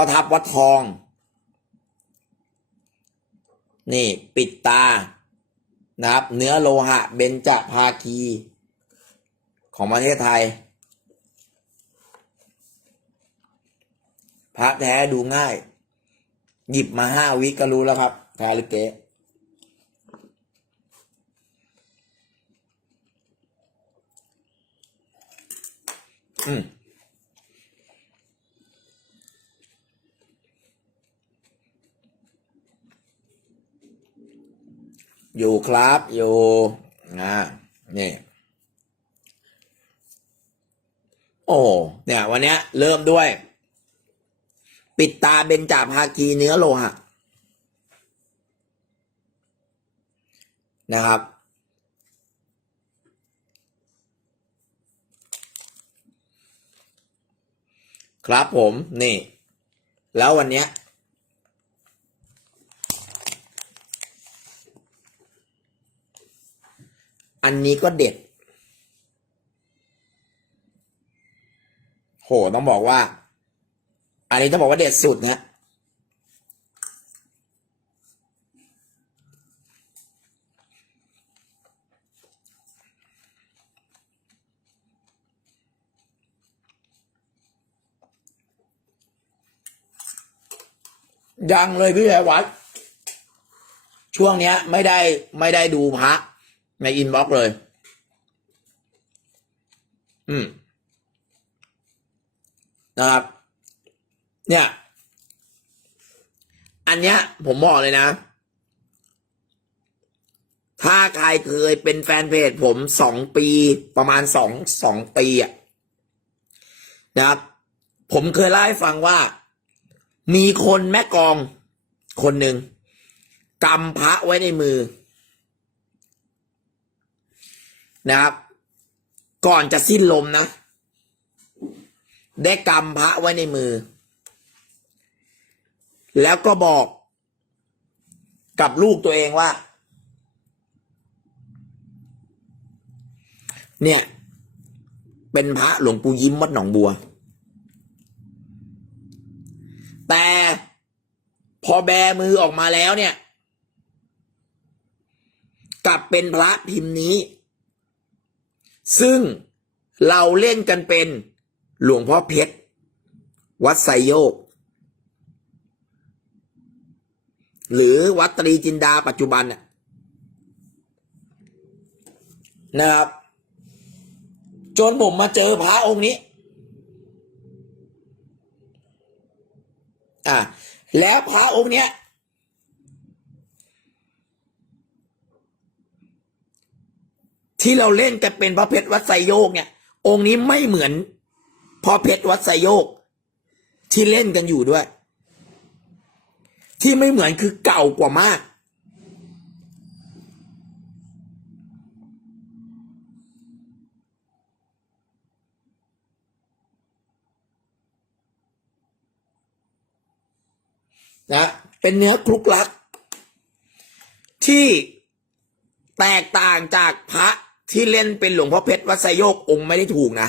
พอทับวัดทอง นี่ปิดตานะครับ เนื้อโลหะเบญจภาคี ของประเทศไทย พระแท้ดูง่าย หยิบมาห้าวิก็รู้แล้วครับแท้หรือเก๊อืม อยู่ครับ อยู่อ่านี่โอ้เนี่ย วันเนี้ยเริ่มด้วย ปิดตาเบญจภาคีเนื้อโลหะนะครับ ครับผมนี่ แล้ววันเนี้ อันนี้ก็เด็ด โห ต้องบอกว่า อันนี้ต้องบอกว่าเด็ดสุดนะยังเลยพี่แอวัดช่วงเนี้ย ไม่ได้ไม่ได้ดูพระ ในอินบ็อกเลย อืม นะครับ เนี่ย อันเนี้ย ผมบอกเลยนะ ถ้าใครเคยเป็นแฟนเพจผมสองปีประมาณสองสองปีอะนะครับ ผมเคยเล่าให้ฟังว่า มีคนแม่กองคนหนึ่งกำพระไว้ในมือ นะครับ ก่อนจะสิ้นลมนะ ได้กำพระไว้ในมือ แล้วก็บอกกับลูกตัวเองว่า เนี่ย เป็นพระหลวงปู่ยิ้มวัดหนองบัว แต่พอแบมือออกมาแล้วเนี่ย กลับเป็นพระพิมพ์นี้ ซึ่งเราเล่นกันเป็นหลวงพ่อเพชร วัดไซโยก หรือวัดตรีจินดาปัจจุบันนะครับ จนผมมาเจอพระองค์นี้ อะแล้วพระองค์เนี้ย ที่เราเล่นกันเป็นพระเพชรวัดไซโยกเนี่ย องค์นี้ไม่เหมือนพ่อเพชรวัดไซโยก ที่เล่นกันอยู่ด้วย ที่ไม่เหมือนคือเก่ากว่ามาก นะ เป็นเนื้อคลุกลัก ที่แตกต่างจากพระ ที่เล่นเป็นหลวงพ่อเพชรวัดไซโยกองค์ไม่ได้ถูกนะ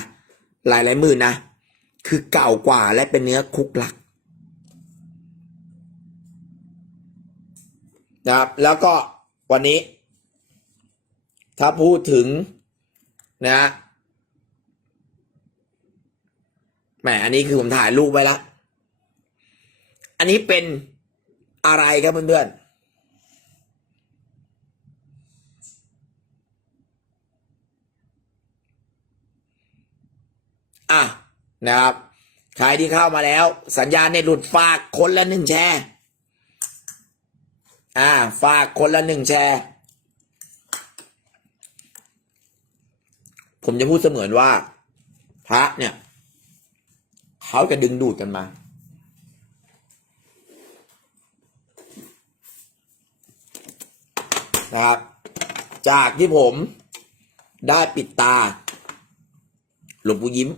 หลายหลายหมื่นนะ คือเก่ากว่าและเป็นเนื้อคุกลักนะครับ แล้วก็วันนี้ ถ้าพูดถึงนะแหมอันนี้คือผมถ่ายรูปไว้ละ อันนี้เป็นอะไรครับเพื่อนๆ อะนะครับ ใครที่เข้ามาแล้ว สัญญาณเน็ตหลุดฝากคนละหนึ่งแชร์อ่า ฝากคนละหนึ่งแชร์ ผมจะพูดเสมือนว่า พระเนี่ย เขาจะดึงดูดกันมานะครับ จากที่ผมได้ปิดตา หลวงปู่ยิ้ม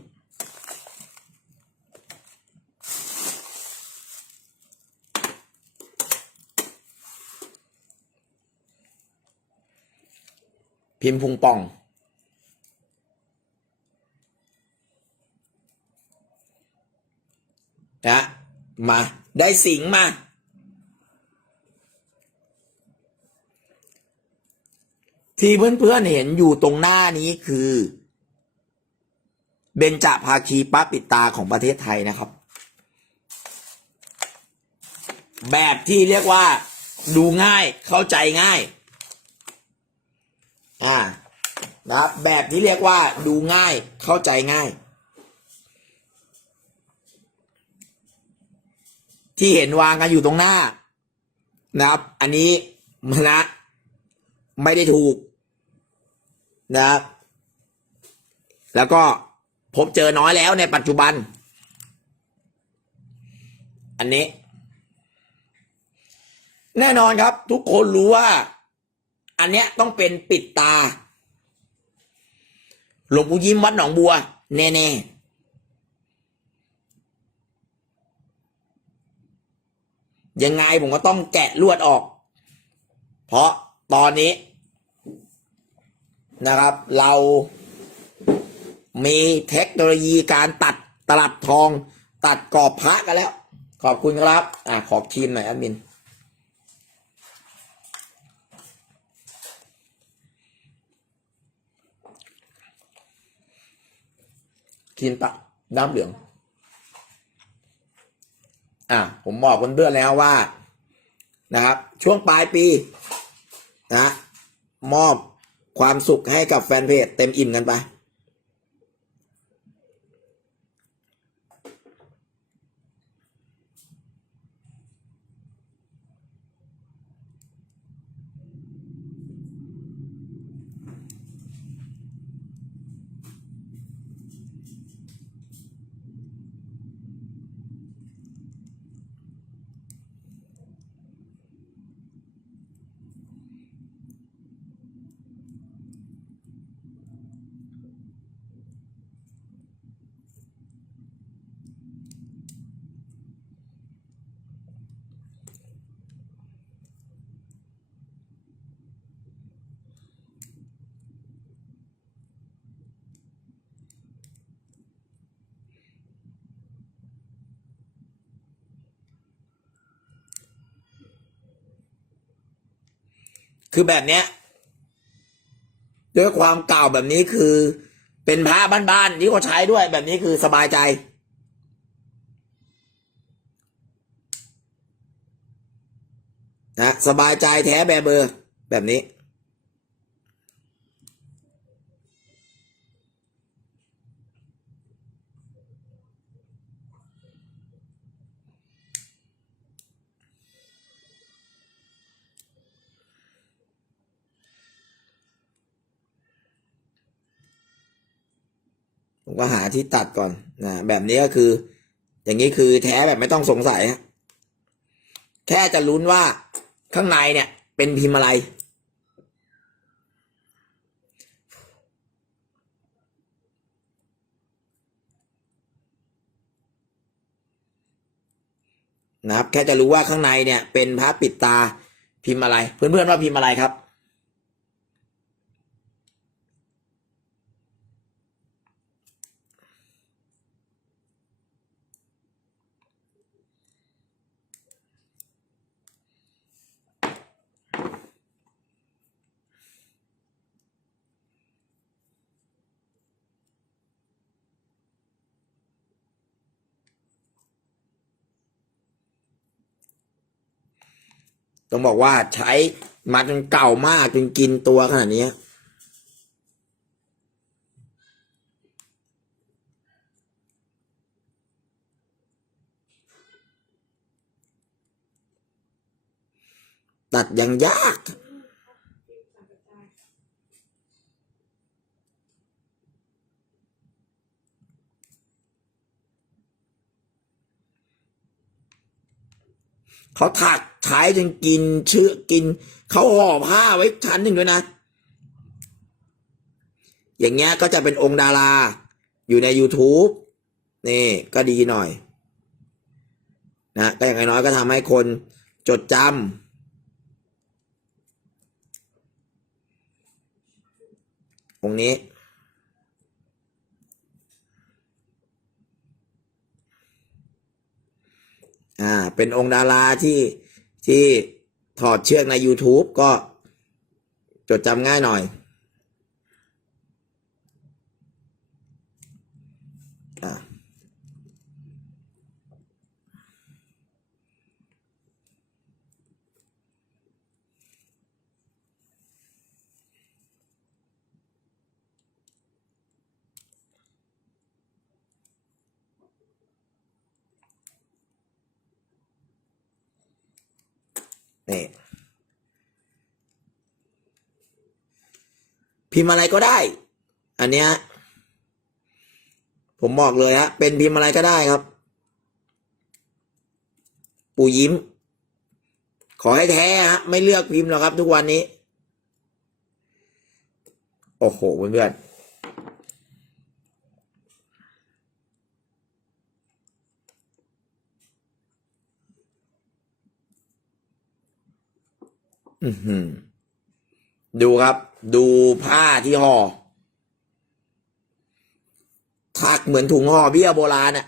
พิมพ์พุงป่อง นะ มา ได้สิงมา ที่เพื่อนๆเห็นอยู่ตรงหน้านี้คือ เบญจภาคีป้าปิดตาของประเทศไทยนะครับ แบบที่เรียกว่าดูง่ายเข้าใจง่าย อ่านะครับแบบที่เรียกว่าดูง่ายเข้าใจง่าย ที่เห็นวางกันอยู่ตรงหน้า นะครับ อันนี้มณะไม่ได้ถูกนะครับ แล้วก็พบเจอน้อยแล้วในปัจจุบัน อันนี้ แน่นอนครับ ทุกคนรู้ว่า อันเนี้ยต้องเป็นปิดตา หลวงปู่ยิ้มวัดหนองบัว แน่ๆ ยังไงผมก็ต้องแกะลวดออก เพราะตอนนี้ นะครับ เรามีเทคโนโลยีการตัดตลับทอง ตัดกรอบพระกันแล้ว ขอบคุณครับ อ่าขอคีมหน่อยแอดมิน ทีนปะด้ามเหลือง อะ ผมบอกเพื่อนแล้วว่า นะครับ ช่วงปลายปีนะมอบความสุขให้กับแฟนเพจเต็มอิ่มกันไป คือแบบเนี้ย ด้วยความเก่าแบบนี้คือ เป็นพระบ้านๆที่เขาใช้ด้วยแบบนี้คือสบายใจ นะ สบายใจแท้แบบเบอร์ แบบนี้ ก็หาที่ตัดก่อนนะแบบนี้ก็คือ อย่างนี้คือแท้แบบไม่ต้องสงสัย แค่จะลุ้นว่าข้างในเนี่ย เป็นพิมพ์อะไร นะครับ แค่จะรู้ว่าข้างในเนี่ย เป็นพระปิดตาพิมพ์อะไร เพื่อนๆว่าพิมพ์อะไรครับ ต้องบอกว่าใช้มาจนเก่ามากจนกินตัวขนาดนี้ตัดยังยาก ค เขาถักใช้จนกินเชื้อกิน เขาห่อผ้าไว้ชั้นหนึ่งด้วยนะ อย่างเงี้ยก็จะเป็นองค์ดารา อยู่ใน YouTube นี่ก็ดีหน่อย นะก็อย่างน้อยก็ทำให้คนจดจำองค์นี้ อ่า เป็นองค์ดาราที่ที่ถอดเชือกใน YouTube ก็จดจำง่ายหน่อย อ่า นี่พิมพ์อะไรก็ได้ อันเนี้ยผมบอกเลยฮะเป็นพิมพ์อะไรก็ได้ครับ ปูยิ้ม ขอให้แท้ฮะไม่เลือกพิมพ์หรอกครับทุกวันนี้ โอ้โหเพื่อนๆอื้อหือ ดูครับ ดูผ้าที่ห่อถักเหมือนถุงห่อเบี้ยโบราณน่ะ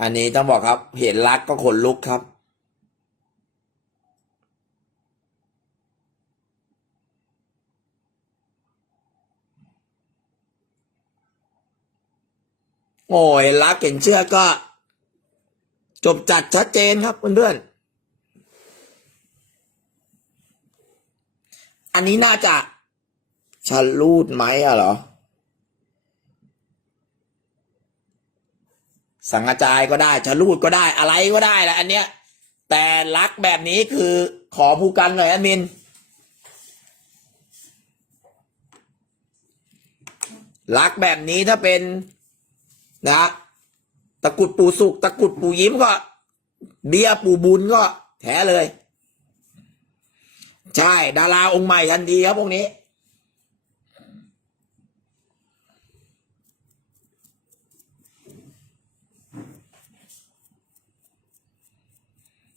อันนี้ต้องบอกครับ เห็นรักก็ขนลุกครับ โอ้ยรักเห็นเชื่อก็ จบจัดชัดเจนครับเพื่อนๆอันนี้น่าจะชะลูดไหมอะเหรอ สังกระจายก็ได้ชะลูดก็ได้อะไรก็ได้แหละอันเนี้ย แต่รักแบบนี้คือขอผู้กันหน่อยแอดมินรักแบบนี้ถ้าเป็น นะตะกุดปูสุกตะกุดปูยิ้มก็ เบียปูบุญก็แท้เลย ใช่ ดาราองค์ใหม่ทันทีครับพวกนี้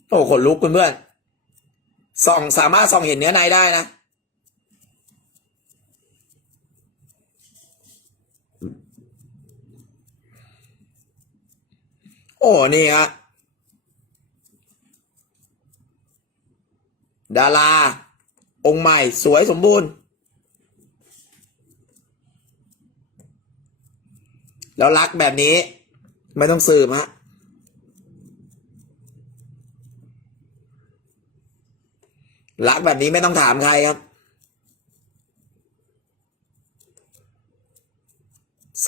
โอ้ขนลุกเพื่อนๆส่องสามารถส่องเห็นเนื้อในได้นะ โอ้นี่ฮะดารา องค์ใหม่สวยสมบูรณ์ แล้วรักแบบนี้ ไม่ต้องสืบฮะรักแบบนี้ไม่ต้องถามใครครับ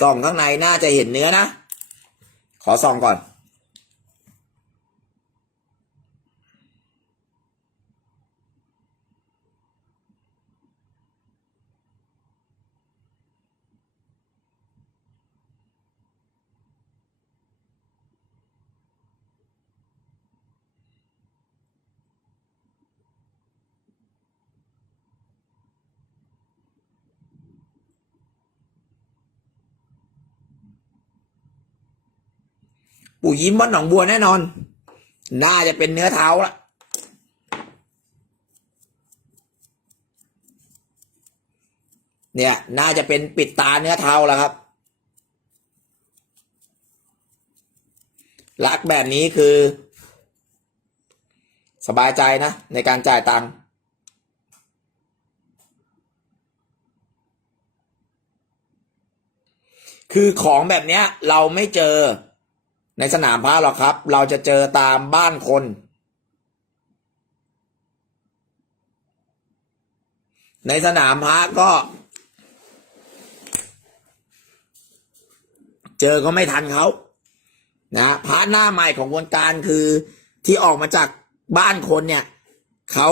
ส่องข้างในน่าจะเห็นเนื้อนะ ขอส่องก่อน ปู่ยิ้มวัดหนองบัวแน่นอน น่าจะเป็นเนื้อเท้าละเนี่ย น่าจะเป็นปิดตาเนื้อเท้าแล้วครับ รักแบบนี้คือ สบายใจนะ ในการจ่ายตังค์คือของแบบเนี้ย เราไม่เจอ ในสนามพระหรอกครับ เราจะเจอตามบ้านคน ในสนามพระก็ เจอก็ไม่ทันเขานะพระหน้าใหม่ของวงการคือที่ออกมาจากบ้านคนเนี่ยเขา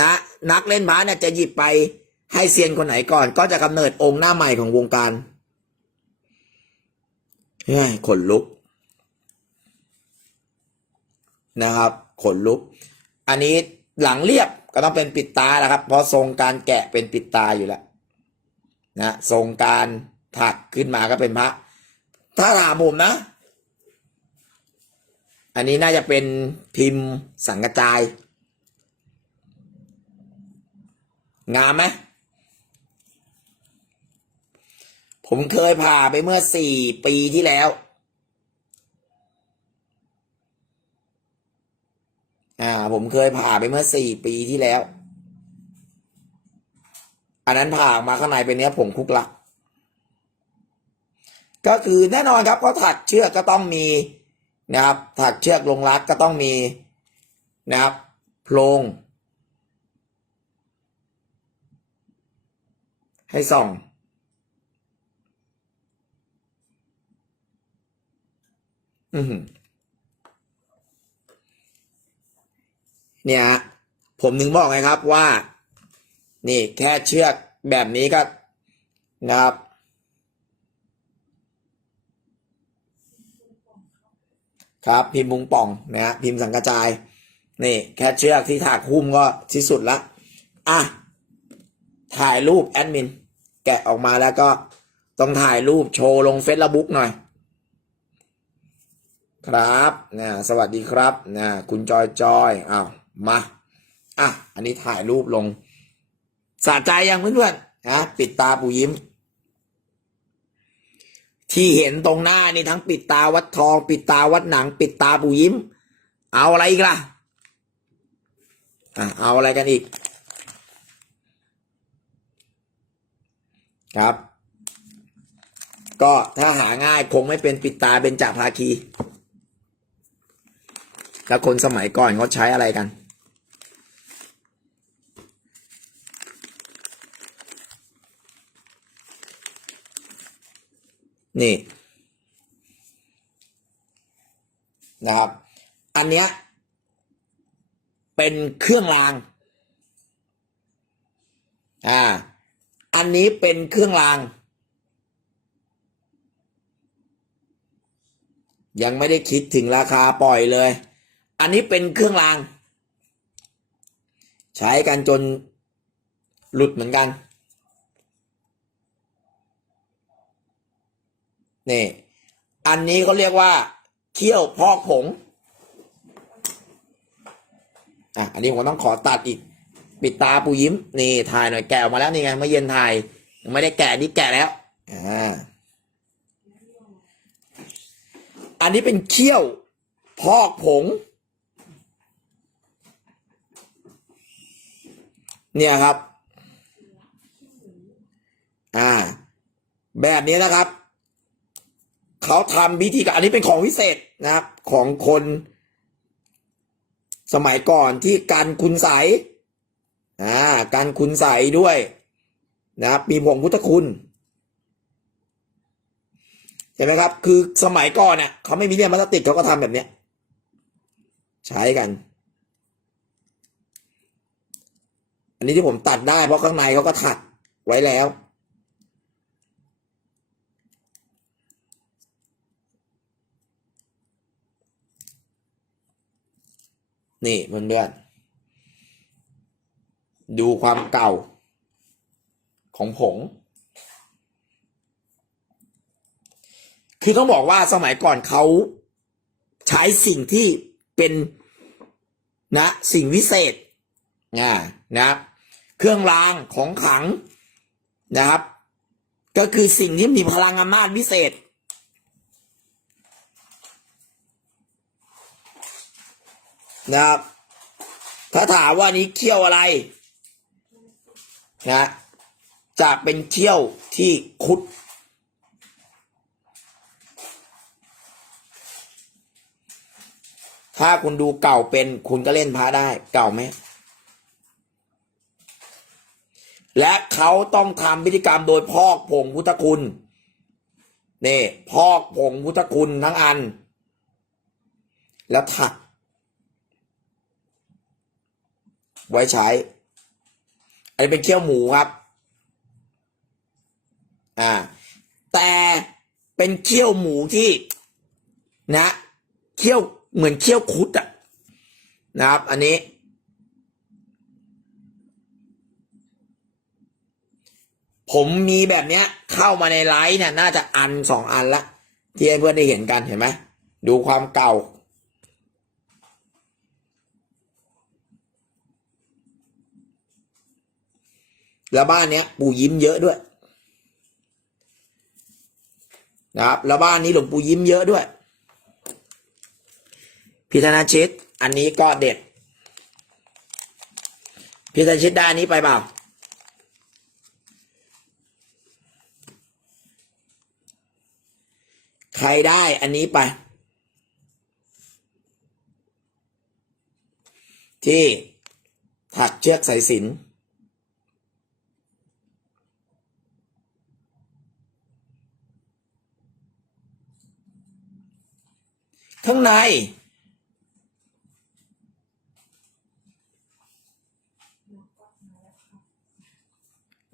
นะนักเล่นพระเนี่ยจะหยิบไปให้เซียนคนไหนก่อน ก็จะกำเนิดองค์หน้าใหม่ของวงการเฮ้ยขนลุก นะครับขนลุก อันนี้หลังเรียบก็ต้องเป็นปิดตาแหละครับ เพราะทรงการแกะเป็นปิดตาอยู่แล้วนะทรงการถักขึ้นมาก็เป็นพระ ถ้าถามผมนะ อันนี้น่าจะเป็นพิมพ์สังกจาย งามไหมผมเคยผ่าไปเมื่อสี่ปีที่แล้ว อ่า ผมเคยผ่าไปเมื่อสี่ปีที่แล้ว อันนั้นผ่าออกมาข้างในเป็นเนื้อผงคุกละก็คือแน่นอนครับก็ถักเชือกก็ต้องมีนะครับ ถักเชือกลงรัดก็ต้องมีนะครับโพรงให้ส่อง อือหือ เนี่ยผมถึงบอกไงครับว่า นี่แค่เชือกแบบนี้ก็นะครับ ครับพิมพ์มุงป่องนะฮะพิมพ์สังกระจาย นี่ แค่เชือกที่ถากหุ้มก็ที่สุดละอะถ่ายรูปแอดมิน แกะออกมาแล้วก็ต้องถ่ายรูปโชว์ลงเฟซบุ๊กหน่อย ครับนะสวัสดีครับนะคุณจอยจอยอ้าว มา อะ อันนี้ถ่ายรูปลงสะใจยังเพื่อนๆนะปิดตาปูยิ้ม ที่เห็นตรงหน้านี่ทั้งปิดตาวัดทอง ปิดตาวัดหนัง ปิดตาปูยิ้ม เอาอะไรอีกล่ะอะเอาอะไรกันอีก ครับ ก็ถ้าหาง่ายคงไม่เป็นปิดตาเป็นจ่าภาคี แล้วคนสมัยก่อนเขาใช้อะไรกัน นี่นะครับ อันเนี้ยเป็นเครื่องราง อ่า อันนี้เป็นเครื่องราง ยังไม่ได้คิดถึงราคาปล่อยเลย อันนี้เป็นเครื่องราง ใช้กันจนหลุดเหมือนกัน นี่ อันนี้เขาเรียกว่าเคี่ยวพอกผง อะ อันนี้ผมต้องขอตัดอีก ปิดตาปูยิ้ม นี่ถ่ายหน่อยแกะออกมาแล้วนี่ไงเมื่อเย็นถ่ายยังไม่ได้แกะนี่แกะแล้ว อ่า อันนี้เป็นเคี่ยวพอกผง เนี่ยครับ อ่า แบบนี้นะครับ เขาทำพิธีการอันนี้เป็นของวิเศษนะครับ ของคนสมัยก่อนที่กันคุณใสอ่าการคุณใสด้วยนะครับมีผงพุทธคุณเห็นไหมครับ คือสมัยก่อนเนี่ยเขาไม่มีเรื่องพลาสติกเขาก็ทำแบบเนี้ยใช้กัน อันนี้ที่ผมตัดได้เพราะข้างในเขาก็ถักไว้แล้ว นี่เพื่อนๆดูความเก่าของผง คือต้องบอกว่าสมัยก่อนเขาใช้สิ่งที่เป็นนะสิ่งวิเศษนะนะเครื่องรางของขลังนะครับ ก็คือสิ่งที่มีพลังอำนาจวิเศษ นะครับ ถ้าถามว่านี้เขี้ยวอะไรนะจะเป็นเขี้ยวที่คุด ถ้าคุณดูเก่าเป็นคุณก็เล่นพระได้เก่าไหม และเขาต้องทำพิธีกรรมโดยพอกผงพุทธคุณนี่พอกผงพุทธคุณทั้งอัน แล้วถัก ไว้ใช้ อันนี้เป็นเขี้ยวหมูครับ อ่า แต่เป็นเขี้ยวหมูที่นะเขี้ยวเหมือนเขี้ยวคุดอะนะครับ อันนี้ ผมมีแบบเนี้ย เข้ามาในไลฟ์เนี่ยน่าจะอันสองอันละที่ให้เพื่อนได้เห็นกันเห็นไหมดูความเก่า แล้วบ้านเนี้ย ปู่ยิ้มเยอะด้วยนะครับแล้วบ้านนี้หลวงปู่ยิ้มเยอะด้วย พิธนาชิต อันนี้ก็เด็ด พิธนาชิตได้อันนี้ไปเปล่าใครได้อันนี้ไป ที่ถักเชือกสายสิญจน ข้างใน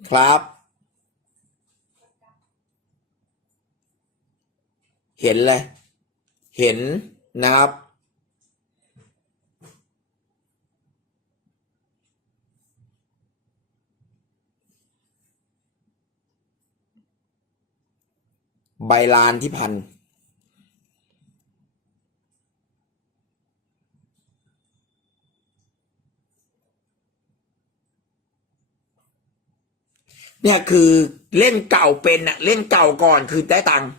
ครับ เห็นเลย เห็นนะครับใบลานที่พัน เนี่ยคือเล่นเก่าเป็นอะเล่นเก่าก่อนคือได้ตังค์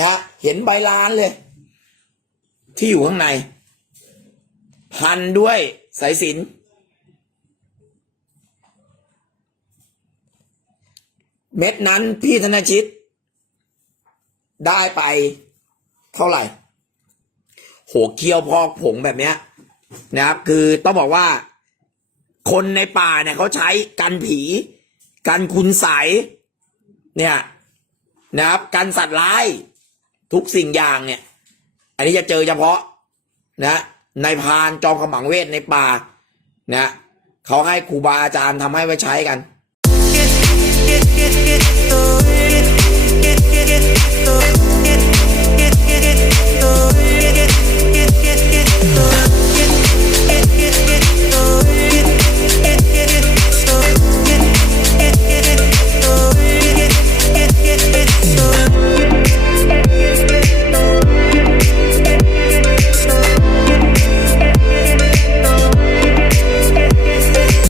นะเห็นใบลานเลย ที่อยู่ข้างใน พันด้วยสายสินเม็ดนั้นพี่ธนชิต ได้ไปเท่าไหร่ โหเคี้ยวพอกผงแบบเนี้ย นะครับ คือต้องบอกว่าคนในป่าเนี่ยเขาใช้กันผี กันคุณใสยเนี่ยนะครับกันสัตว์ร้ายทุกสิ่งอย่างเนี่ย อันนี้จะเจอเฉพาะนะในพานจอมขมังเวทในป่านะเขาให้ครูบาอาจารย์ทำให้ไว้ใช้กัน get get get get get get get get get get get get